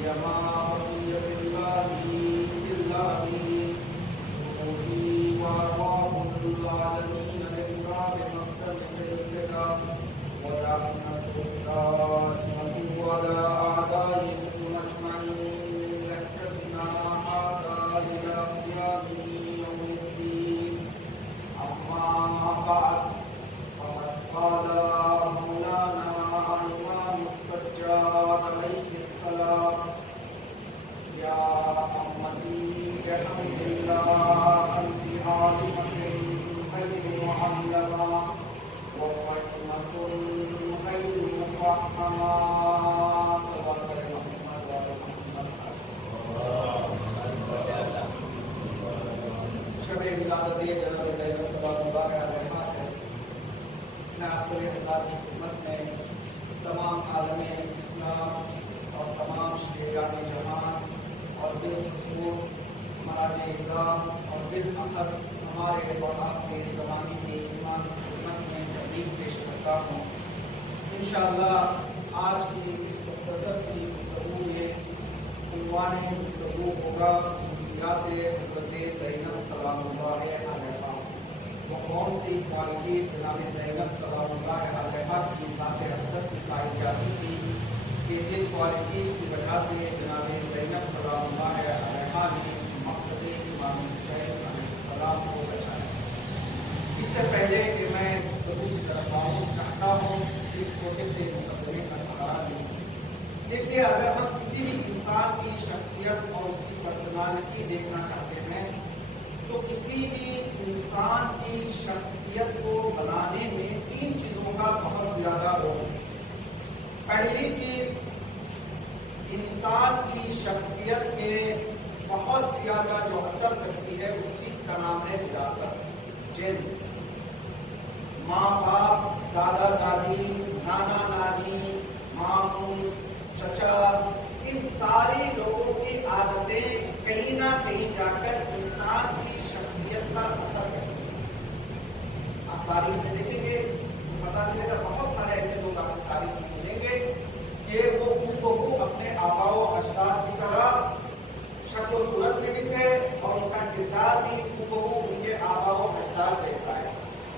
يما بقي بالله روحي وأرواح العالمين لإمام مقتل الفدا ورحمة الدائمة على أعدائكم أجمعين يحفظنا هذا إلى قيام يوم الدين. أما بعد فقد قال مولانا الإمام السجاد عليه السلام: يا أمتي بحمد الله أنت عالمة غير معلمة وفهمة غير مفهمة. صلى محمد وعلى محمد. شب ولادت جناب زینب صلی اللہ علیہ وسلم میں آپ سب حضرات کی خدمت میں تمام عالم اسلام اور تمام شہریان جہان اور بالخصوص مراجع اعظام اور بالاخص ہمارے اور آپ کے زمانے کے امام کی خدمت میں تبلیغ پیش کرتا ہوں. انشاءاللہ آج کی اس مختصر سی گفتگو میں عنوان گفتگو ہوگا خصوصیات حضرت زینب سلام اللہ علیہا. وہ کون سی کوالٹی جناب زینب سلام اللہ علیہا کی ذات اقدس کی پائی جاتی تھی کہ جن کوالٹیز کی وجہ سے جناب زینب سلام اللہ علیہا نے مقصد امام حسین علیہ السلام کو بچایا. اس سے پہلے کہ میں گفتگو کی طرف آؤں چاہتا ہوں ایک چھوٹے سے مقدمے کا سہارا لوں. دیکھیے، اگر ہم کسی بھی انسان کی شخصیت اور اس کی پرسنالٹی دیکھنا چاہتے ہیں تو کسی بھی انسان کی شخصیت کو بنانے میں تین چیزوں کا بہت زیادہ رول ہے. پہلی چیز، انسان کی شخصیت میں بہت زیادہ جو اثر کرتی ہے اس چیز کا نام ہے وراثت. جن ماں باپ، دادا دادی، نانا نانی، ماموں، چچا، ان ساری لوگوں کی عادتیں کہیں نہ کہیں جا کر انسان کی شخصیت پر اثر کرتی ہیں. آپ تاریخ میں دیکھیں گے پتا چلے گا بہت سارے ایسے لوگ آپ کو تاریخ میں ملیں گے کہ وہ بہو اپنے آباء و اجداد کی طرح شکل و صورت میں بھی تھے اور ان کا کردار بھی بہو ان کے آباء و اجداد جیسا ہے.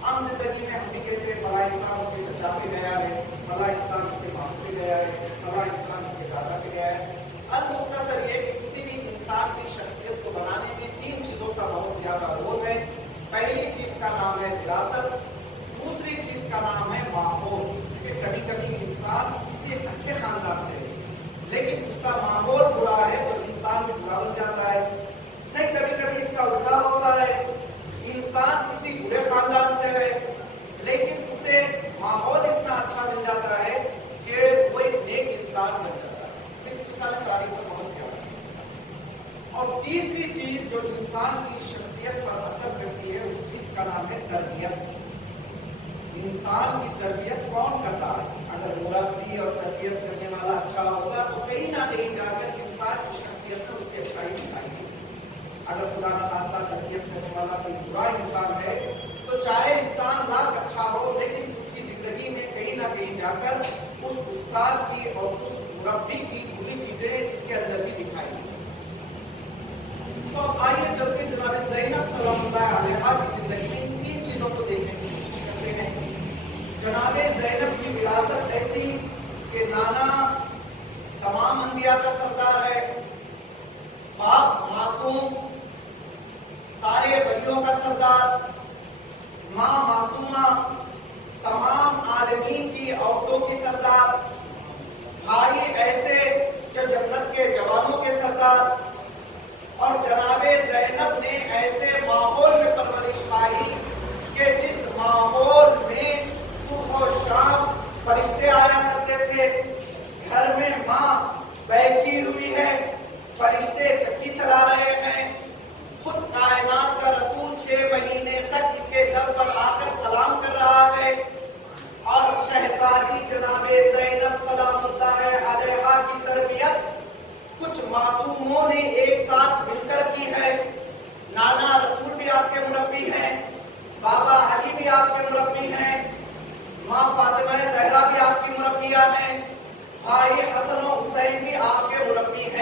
عام زندگی میں ہم بھی کہتے ہیں فلاں انسان اس کے چچا پہ گیا ہے، فلاں انسان اس کے ماموں پہ گیا ہے، فلاں انسان اس کے دادا پہ گیا ہے. المختصر یہ کہ کسی بھی انسان کی شخصیت کو بنانے میں تین چیزوں کا بہت زیادہ رول ہے. پہلی چیز کا نام ہے وراثت، دوسری چیز کا نام ہے ماحول. کہ کبھی کبھی انسان کسی ایک اچھے خاندان سے ہے لیکن اس کا ماحول برا ہے تو انسان بھی برا بن جاتا ہے. نہیں، کبھی کبھی اس کا الٹا ہوتا ہے، انسان کسی برے خاندان سے ہے لیکن اسے ماحول اتنا اچھا مل جاتا ہے کہ وہ ایک نیک انسان بن جاتا ہے. اس مثال تاریخ میں بہت زیادہ. اور تیسری چیز جو انسان کی شخصیت پر اثر کرتی ہے اس چیز کا نام ہے تربیت. انسان کی تربیت کون کرتا ہے؟ اگر مربی اور تربیت کرنے والا اچھا ہوگا تو کہیں نہ کہیں جا کر انسان کی شخصیت میں اس کی اچھائی دکھائی دے. اگر خدا نہ خواستہ تربیت کرنے والا کوئی برا انسان ہے تو چاہے انسان لاکھ اچھا ہو لیکن اس کی زندگی میں کہیں نہ کہیں جا کر اس استاد کی اور اس مربی کی بری چیزیں اس کے اندر بھی دکھائی دیں. تو اب آئیے چلتے جناب زینب سلام اللہ علیہا کی زندگی میں ان تین چیزوں کو دیکھنے کی کوشش کرتے ہیں. جناب زینب کی وراثت ایسی کہ نانا تمام انبیاء کا سردار ہے، باپ معصوم سارے ولیوں کا سردار، ماں معصومہ تمام عالمین کی عورتوں کی سردار، بھائی ایسے جو جنت کے جوانوں کے سردار. اور جناب زینب نے ایسے ماحول میں پرورش پائی کہ جس ماحول میں صبح و شام فرشتے آیا کرتے تھے. گھر میں ماں بیٹھی ہوئی ہے، فرشتے چکی چلا رہے ہیں. خود کائنات کا رسول 6 مہینے تک ان کے در پر آ کر سلام کر رہا ہے. اور شہزادی جناب زینب سلام اللہ علیہا کی تربیت کچھ معصوموں نے ایک ساتھ مل کر کی ہے. نانا رسول بھی آپ کے مربی ہیں، بابا علی بھی آپ کے مربی ہیں، ماں فاطمہ زہرا بھی آپ کی مربیہ ہیں، بھائی حسن و حسین بھی آپ کے مربی ہیں.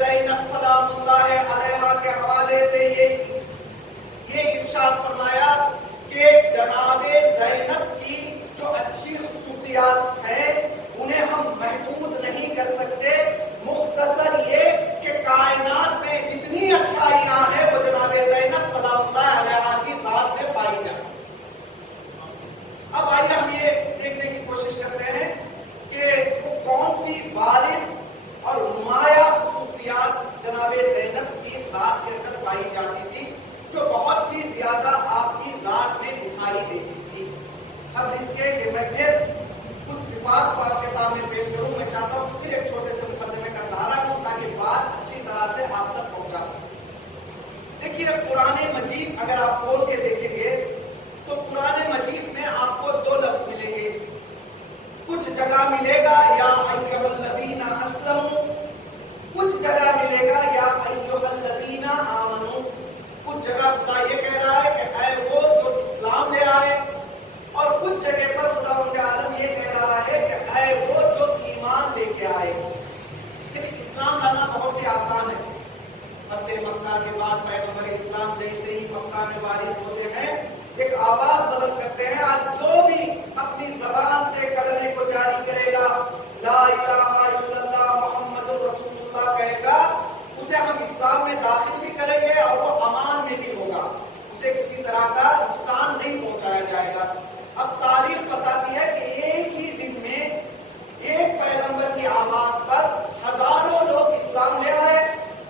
زینب سلام اللہ علیہا کے حوالے سے یہ ارشاد فرمایا کہ جناب زینب کی جو اچھی خصوصیات ہیں انہیں ہم محدود نہیں کر سکتے، مختصر یہ کہ کائنات میں جتنی اچھائیاں ہیں وہ جناب زینب سلام اللہ علیہا کی ذات میں پائی جائیں۔ اب آئیے ہم یہ دیکھنے کی کوشش کرتے ہیں کہ وہ کون سی بارز اور نمایاں خصوصیات جناب زینب کی ذات کے اندر پائی جاتی تھی جو بہت ہی زیادہ آپ کی ذات میں دکھائی دیتی تھی۔ اب اس کے کہ میں پھر کچھ صفات کو آپ کے سامنے پیش کروں، میں چاہتا ہوں پھر ایک چھوٹے سے مقدمے کا سہارا لوں تاکہ بات اچھی طرح سے آپ تک پہنچا سکے۔ دیکھیے قرآن مجید اگر آپ کھول کے دیکھیں گے تو قرآن مجید میں آپ کو دو لفظ ملیں گے۔ کچھ جگہ ملے گا یا ایھا الذین اسلموا، کچھ جگہ ملے گا یا ایھا الذین آمنوا۔ کچھ جگہ خدا یہ کہہ رہا ہے کہ اے وہ جو اسلام لے آئے، اور کچھ جگہ پر خداوند عالم یہ کہہ رہا ہے کہ اے وہ جو ایمان لے کے آئے۔ لیکن اسلام لانا بہت ہی آسان ہے۔ فتح مکہ کے بعد پیغمبر اسلام جیسے ہی مکہ میں وارد ہوتے ہیں ایک آواز بلند کرتے ہیں، آج جو بھی اپنی زبان سے کلمے کو جاری کرے گا، لا الہ الا اللہ محمد رسول اللہ کہے گا، اسے ہم اسلام میں داخل بھی کریں گے اور وہ امان میں بھی ہوگا، اسے کسی طرح کا نقصان نہیں پہنچایا جائے گا۔ اب تاریخ بتاتی ہے کہ ایک ہی دن میں ایک پیغمبر کی آواز پر ہزاروں لوگ اسلام لے آئے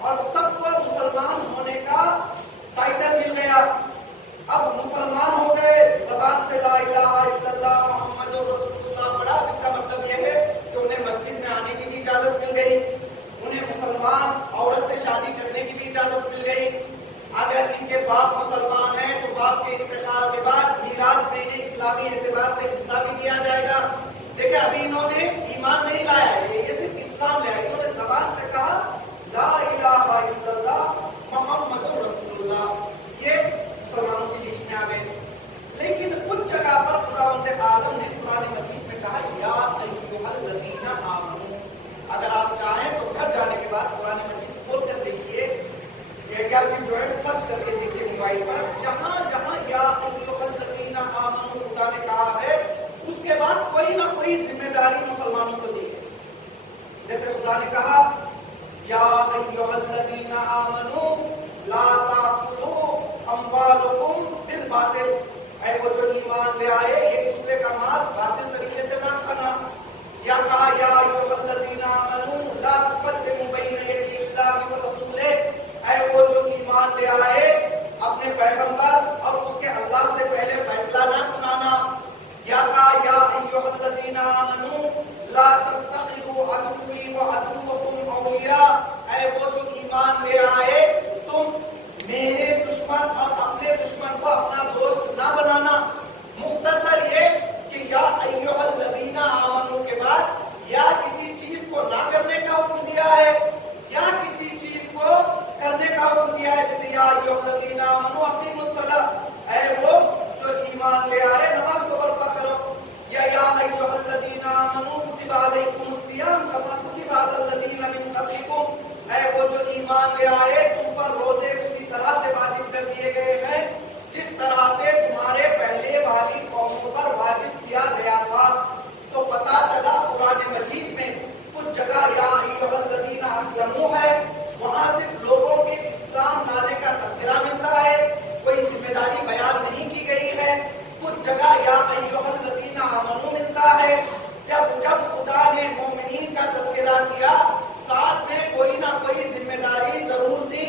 اور سب کو مسلمان ہونے کا ٹائٹل مل گیا۔ اب مسلمان ہو گئے، زبان سے لا الہ الا اللہ محمد رسول اللہ پڑھا، اس کا مطلب یہ ہے کہ انہیں مسجد میں آنے کی بھی اجازت مل گئی، انہیں مسلمان عورت سے شادی کرنے کی بھی اجازت مل گئی۔ اگر ان کے باپ مسلمان ہیں تو باپ کے انتقال کے بعد میراث میں انہیں اسلامی اعتبار سے حصہ بھی دیا جائے گا۔ دیکھیں ابھی انہوں نے ایمان نہیں لایا، یہ صرف اسلام لے آئے، انہوں نے زبان سے کہا لا الہ الا اللہ محمد رسول اللہ، یہ مسلمانوں کی لسٹ میں آ گئے۔ لیکن کچھ جگہ پر خداوند عالم نے قرآن مجید میں کہا یا ایھا الذین آمنوا۔ اگر آپ چاہیں تو گھر جانے کے بعد قرآن مجید کھول کر دیکھیے یا پھر جو ہے سرچ کر کے دیکھیے موبائل پر، جہاں جہاں یا ایھا الذین آمنوا خدا نے کہا ہے اس کے بعد کوئی نہ کوئی ذمہ داری مسلمانوں کو دی ہے۔ جیسے خدا نے کہا یا ایھا الذین آمنوا لا تأکلوا اموالکم بالباطل، اے وہ جو ایمان لے آئے ایک دوسرے کا مال باطل طریقے سے نہ کھانا۔ یا کہا یا ایھا الذین آمنوا لا تقدموا بین یدی اللہ ورسولہ، اے وہ جو ایمان لے آئے اپنے پیغمبر اور اس کے اللہ سے پہلے فیصلہ نہ سنانا۔ یا کہا یا ایھا الذین آمنوا لا تتخذوا عدوی وعدوکم اولیاء، اے وہ جو ایمان لے آئے تم میرے دشمن اور اپنے دشمن کو اپنا دوست نہ بنانا۔ مختصر یہ کہ یا ایھا الذین آمنوا کے بعد یا کسی چیز کو نہ کرنے کا حکم دیا ہے یا کسی چیز کو کرنے کا حکم دیا ہے، جیسے یا ایھا الذین آمنوا اقیموا الصلاۃ، اے وہ جو ایمان لے آئے نماز کو برپا کرو۔ یا ایھا الذین آمنوا کتب علیکم الصیام کما کتب علی الذین من قبلکم، اے وہ جو ایمان لے آئے تم پر روزے اسی طرح سے واجب کر دیے گئے ہیں جس طرح سے تمہارے پہلے والی قوموں پر واجب کیا گیا تھا۔ تو پتہ چلا قرآن مجید میں کچھ جگہ یا ایھا الذین اسلموا ہے، وہاں صرف لوگوں کے اسلام لانے کا تذکرہ ملتا ہے، کوئی ذمہ داری بیان نہیں کی گئی ہے۔ کچھ جگہ یا ایھا الذین آمنوا ملتا ہے، جب خدا نے مومنین کا تذکرہ کیا ساتھ میں کوئی نہ کوئی ذمہ داری ضرور دی۔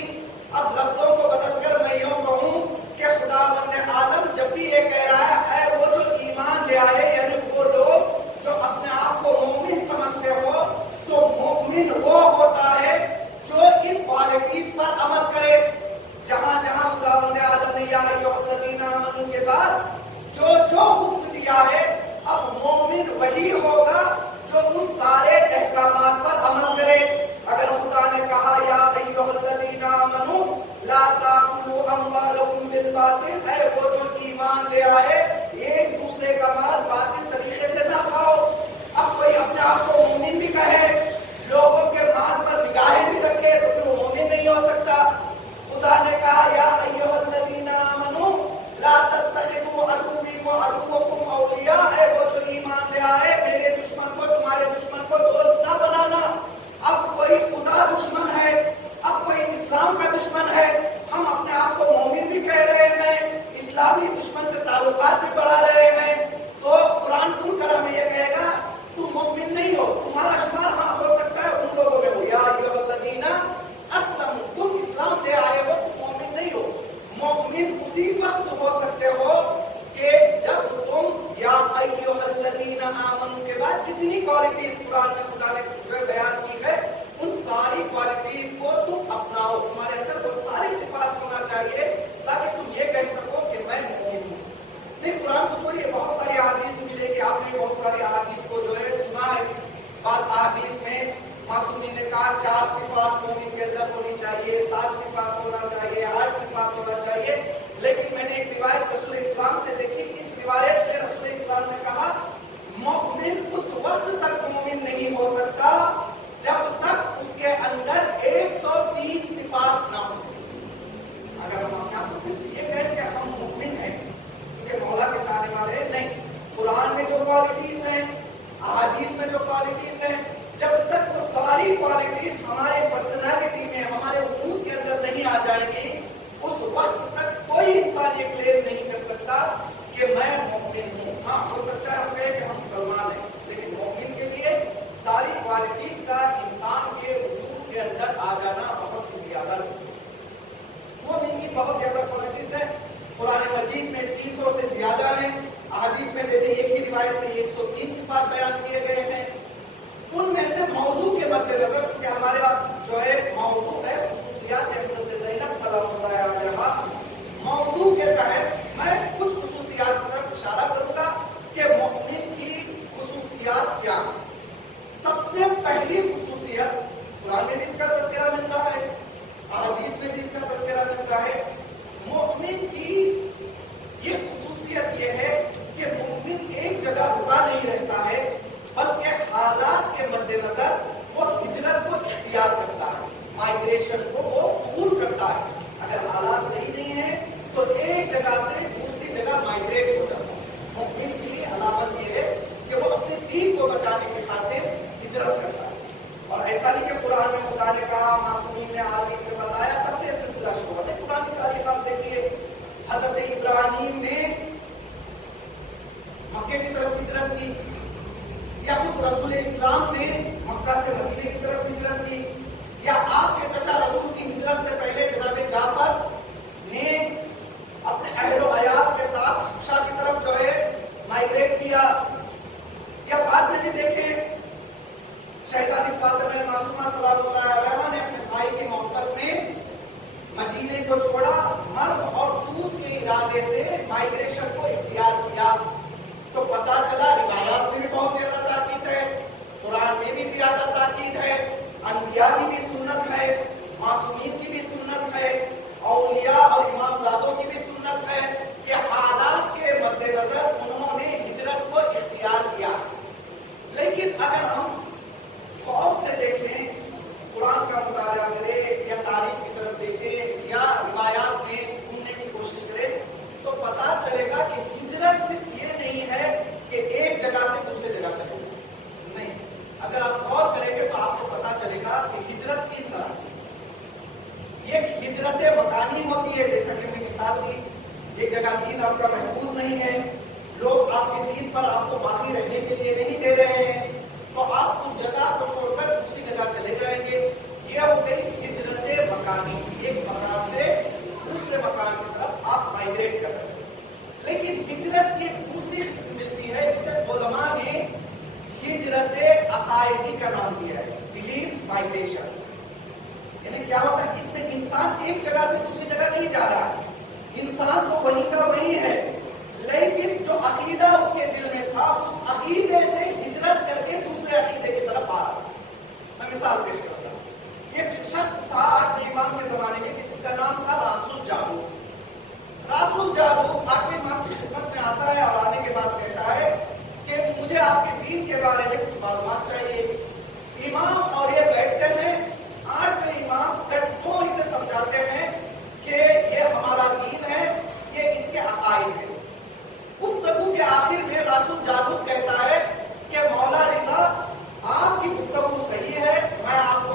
اب لفظوں کو بدل کر میں یوں کہوں کہ خداوند عالم جب بھی یہ کہہ رہا ہے اے وہ جو ایمان لے آئے، یعنی وہ لوگ جو اپنے آپ کو مومن سمجھتے ہو، تو مومن وہ ہوتا ہے جو ان کوالٹیز پر عمل کرے۔ جہاں جہاں خداوند عالم نے یا ایھا الذین آمنوا کے بعد جو حکم دیا ہے، اب مومن وہی ہوگا جو ان سارے احکامات پر عمل کرے۔ اگر خدا نے کہا یا ایھا الذین آمنوا لا تأکلوا اموالکم بالباطل، اے وہ جو ایمان لے آئے ایک دوسرے کا مال باطل طریقے سے نہ کھاؤ۔ اب کوئی اپنے آپ کو مومن بھی کہے، لوگوں کے 4 صفات مومن کے اندر ہونی چاہیے، 7 صفات ہونا چاہیے، 8 صفات ہونا چاہیے، لیکن میں نے ایک روایت رسول اسلام سے دیکھی، اس روایت میں رسول اسلام نے کہا مومن اس وقت تک مومن نہیں ہو سکتا جب تک اس کے اندر 103 صفات نہ ہو۔ اگر ہم اپنے آپ کو صرف یہ کہیں کہ ہم مومن ہیں کیونکہ مولا کے چاہنے والے ہیں، نہیں، قرآن میں جو کوالٹیز ہیں، احادیث میں جو کوالٹیز ہیں، جب تک وہ ساری کوالٹیز ہمارے پرسنالٹی میں، ہمارے وجود کے اندر نہیں آ جائیں گی، اس وقت تک کوئی انسان یہ کلیم نہیں کر سکتا کہ میں مومن ہوں۔ ہاں، ہو سکتا ہے ہم کہیں کہ ہم مسلمان ہیں، لیکن مومن کے لیے ساری کوالٹیز کا انسان کے وجود کے اندر آ جانا بہت ہی زیادہ ضروری ہے۔ مومن کی بہت زیادہ کوالٹیز ہیں، قرآن مجید میں 300 سے زیادہ ہیں، احادیث میں جیسے ایک ہی روایت میں 103 صفات بیان کیے گئے ہیں۔ ان میں سے موضوع کے مد نظر، کیونکہ ہمارے یہاں جو ہے موضوع ہے خصوصیات حضرت زینب سلام اللہ علیہا، موضوع کے تحت میں کچھ خصوصیات کی طرف اشارہ کروں گا کہ مومن کی خصوصیات کیا ہیں۔ سب سے پہلی خصوصیت، قرآن میں بھی اس کا تذکرہ ملتا ہے، احادیث میں بھی اس کا تذکرہ ملتا ہے، مومن کی یہ خصوصیت یہ ہے کہ مومن ایک جگہ رکا نہیں رہتا ہے، بلکہ حالات کے مد نظر وہ ہجرت کو اختیار کرتا ہے، مائگریشن کو وہ قبول کرتا ہے۔ اگر حالات صحیح نہیں ہیں تو ایک جگہ سے دوسری جگہ مائگریٹ ہو جاتا ہے۔ مومن کی علامت یہ ہے کہ وہ اپنے دین کو بچانے کی خاطر ہجرت کرتا ہے، اور ایسا نہیں کہ قرآن میں خدا نے کہا، معصومین نے حدیث سے بتایا، تب سے سلسلہ شروع ہوا۔ قرآن کی تاریخ آپ دیکھیے، حضرت ابراہیم نے مکے کی طرف ہجرت کی، یا خود رسول اسلام نے مکہ سے مدینے کی طرف ہجرت کی، یا آپ کے چچا رسول کی ہجرت سے پہلے جناب جعفر نے اپنے اہل و عیال کے ساتھ حبشہ کی طرف جو ہے مائگریٹ کیا، یا بعد میں بھی دیکھیں شہزادی فاطمہ معصومہ سلام اللہ علیہا نے اپنے بھائی کی محبت میں مدینے کو چھوڑا، مرد اور دوس کے ارادے سے مائگریشن کو اختیار کیا۔ تو پتا چلا روایات میں بھی بہت زیادہ تاکید ہے، قرآن میں بھی زیادہ تاکید ہے، انبیاء کی بھی سنت ہے، معصومین کی بھی سنت ہے، اولیاء اور امام زادوں کی بھی سنت ہے کہ حالات کے مد نظر انہوں نے ہجرت کو اختیار کیا۔ لیکن اگر ہم غور سے دیکھیں، قرآن کا مطالعہ کریں یا تاریخ کی طرف دیکھیں یا روایات میں ڈھونڈنے کی کوشش کریں، تو پتا چلے گا کہ ہجرت صرف یہ نہیں ہے کہ ایک جگہ سے دوسری جگہ چلے گا، نہیں، اگر آپ غور کریں گے تو آپ کو پتا چلے گا کہ ہجرت کس طرح کی۔ ایک ہجرت مکانی ہوتی ہے، جیسا کہ میں مثال دی، ایک جگہ دین آپ کا محفوظ نہیں ہے، لوگ آپ کے دین پر آپ کو باقی رہنے کے لیے نہیں دے رہے ہیں، تو آپ اس جگہ کو چھوڑ کر دوسری جگہ چلے جائیں گے، یہ ہو گئی ہجرت مکانی، ایک مکان سے دوسرے مکان کی طرف آپ مائگریٹ کر رہے ہیں۔ لیکن ہجرت کی دوسری قسم ملتی ہے جسے علماء نے ہجرت عقائدی کا نام دیا ہے، بلیف مائگریشن۔ یعنی کیا ہوتا ہے، اس میں انسان ایک جگہ سے دوسری جگہ نہیں جا رہا ہے، انسان تو وہیں کا وہیں ہے، لیکن جو عقیدہ اس کے دل میں تھا اس عقیدے سے ہجرت کر کے دوسرے عقیدے کی طرف آ رہا ہے۔ میں مثال پیش کرتا ہوں، ایک شخص تھا آٹھویں امام کے زمانے میں جس کا نام تھا راسل جارود۔ راسل جارود آٹھویں امام کی خدمت میں آتا ہے اور آنے کے بعد کہتا ہے کہ مجھے آپ کے دین کے بارے میں کچھ معلومات چاہیے۔ امام اور یہ بیٹھتے ہیں، آٹھویں امام ٹھو اسے سمجھاتے ہیں کہ یہ ہمارا دین ہے، یہ اس کے عقائد ہے۔ گفتگو کے آخر میں راسل جارود کہتا ہے کہ مولا رضا، آپ کی گفتگو صحیح ہے، میں آپ کو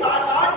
7-8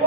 2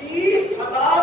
30,000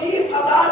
30,000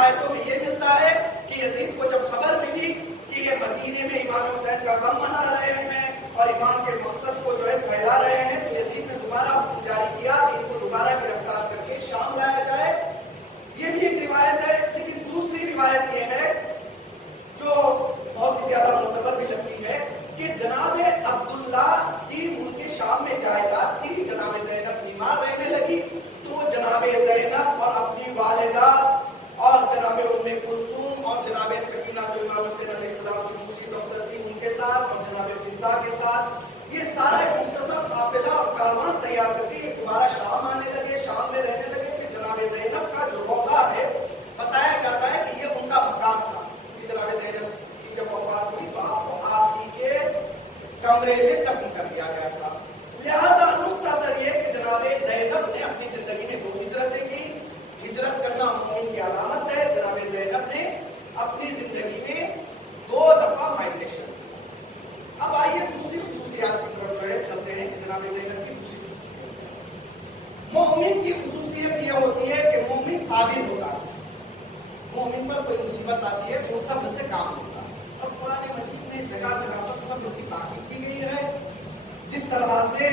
روایتوں میں یہ ملتا ہے کہ یزید کو جب خبر ملی کہ یہ مدینے میں امام حسین کا غم منا رہے ہیں اور امام کے مقصد کو جو ہے پھیلا رہے ہیں، تو یزید نے دوبارہ حکم جاری کیا کہ ان کو دوبارہ گرفتار کر کے شام لایا جائے. یہ بھی ایک روایت ہے. لیکن دوسری روایت یہ ہے جو بہت ہی زیادہ معتبر بھی لگتی ہے کہ جناب عبداللہ کی ملک شام میں جائیداد تھی. جناب زینب بیمار رہنے لگی تو وہ جناب زینب اور اپنی والدہ اور جناب ام کلثوم اور جناب سکینہ جو امام حسین علیہ السلام کی دوسری دفتر تھی ان کے ساتھ اور جناب فضا کے ساتھ یہ سارا ایک مختصر قافلہ اور کاروان تیار کر کے دوبارہ شام آنے لگے، شام میں رہنے لگے. پھر جناب زینب کا جو روضہ ہے بتایا جاتا ہے کہ یہ ان کا مقام تھا کہ جناب زینب کی جب وفات ہوئی تو آپ کو آپ ہی کے کمرے میں دفن کر دیا گیا تھا. لہذا مختصر یہ کہ جناب زینب نے اپنی زندگی میں 2 ہجرتیں کی. ہجرت کرنا مومن کی علامت ہے. جناب زینب نے اپنی زندگی میں 2 دفعہ مائگریشن. اب آئیے دوسری خصوصیات کی طرف جو ہے چلتے ہیں کہ جناب زینب کی دوسری خصوصیت. مومن کی خصوصیت یہ ہوتی ہے کہ مومن صابر ہوتا ہے. مومن پر کوئی مصیبت آتی ہے تو صبر سے کام ہوتا ہے. اور قرآن مجید میں جگہ جگہ پر صبر کی تاکید کی گئی ہے. جس طرح سے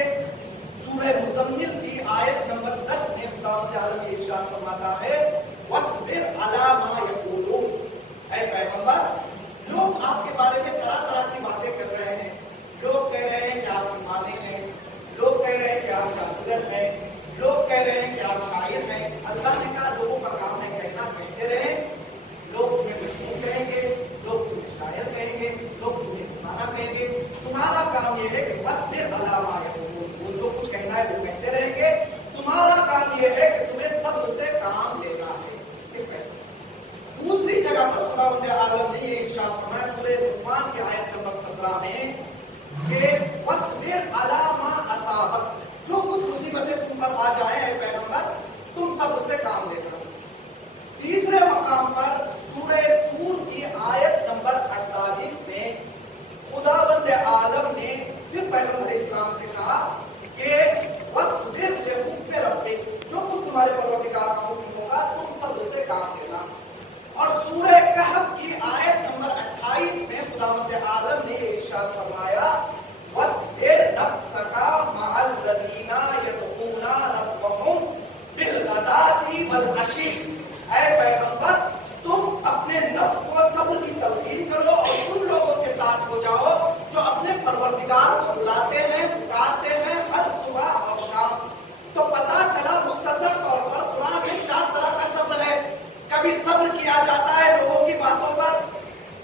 سورہ مزمل کی آیت نمبر 10 میں خداوند عالم یہ ارشاد فرماتا ہے وَاصْبِرْ عَلَىٰ مَا يَقُولُونَ. اے پیغمبر، لوگ آپ کے بارے میں طرح طرح کی باتیں کر رہے ہیں. لوگ کہہ رہے ہیں کہ آپ ایمانے ہیں، لوگ کہہ رہے ہیں کہ آپ جادوگر ہیں، لوگ کہہ رہے ہیں کہ آپ شاعر ہیں. اللہ نے کہا لوگوں کا کام ہے کہنا، کہتے رہے. لوگ تمہیں مجنون کہیں گے، لوگ تمہیں شاعر کہیں گے، لوگ تمہیں ایمانہ کہیں گے. تمہارا کام یہ ہے کہ وَاصْبِرْ عَلَىٰ مَا يَقُولُونَ. وہ جو کچھ کہنا ہے وہ کہتے رہیں گے. تمہارا کام یہ ہے کہ تمہیں صبر سے کام لینا ہے. دوسری جگہ پر خداوند عالم نے یہ ارشاد فرمایا سورہ لقمان کی آیت نمبر 17 میں کہ وَاصْبِرْ عَلَىٰ مَا أَصَابَكَ. جو کچھ مصیبتیں تم پر آ جائیں اے پیغمبر، تم صبر سے کام لینا. تیسرے مقام پر سورہ طور کی آیت نمبر 48 میں خداوند عالم نے پھر پیغمبر اسلام سے کہا کہ وَاصْبِرْ لِحُکْمِ رَبِّکَ. جو کچھ تمہارے پروردگار کا حکم ہوگا تم صبر سے کام لینا. اور سورہ کہف کی آیت نمبر 28 میں خداوند عالم نے یہ ارشاد فرمایا وَاصْبِرْ نَفْسَكَ مَعَ الَّذِينَ يَدْعُونَ رَبَّهُمْ بِالْغَدَاةِ وَالْعَشِيِّ. اے پیغمبر، تم اپنے نفس کو صبر کی تلقین کرو اور ان لوگوں کے ساتھ ہو جاؤ جو اپنے پروردگار کو بلاتے ہیں، پکارتے ہیں ہر صبح اور شام. تو پتہ چلا مختصر طور پر قرآن میں 4 طرح کا صبر ہے. کبھی صبر کیا جاتا ہے لوگوں کی باتوں پر،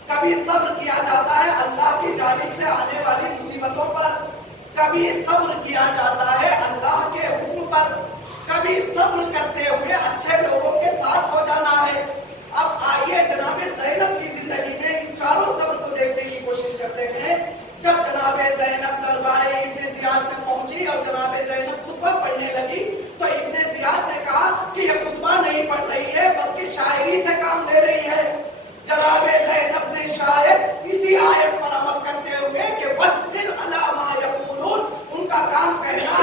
کبھی صبر کیا جاتا ہے اللہ کی جانب سے آنے والی مصیبتوں پر، کبھی صبر کیا جاتا ہے اللہ کے حکم پر، کبھی صبر کرتے ہوئے اچھے لوگوں کے ساتھ ہو جانا ہے. اب آئیے جناب زینب کی زندگی میں ان چاروں صبر کو دیکھنے کی کوشش کرتے ہیں. جب جناب زینب دربار ابن زیاد میں پہنچی اور جناب زینب خطبہ پڑھنے لگی تو ابن زیاد نے کہا کہ یہ خطبہ نہیں پڑھ رہی ہے بلکہ شاعری سے کام لے رہی ہے. جناب زینب نے شاید اسی آیت پر عمل کرتے ہوئے کہ وَاصْبِرْ عَلَىٰ مَا يَقُولُونَ، ان کا کام کہنا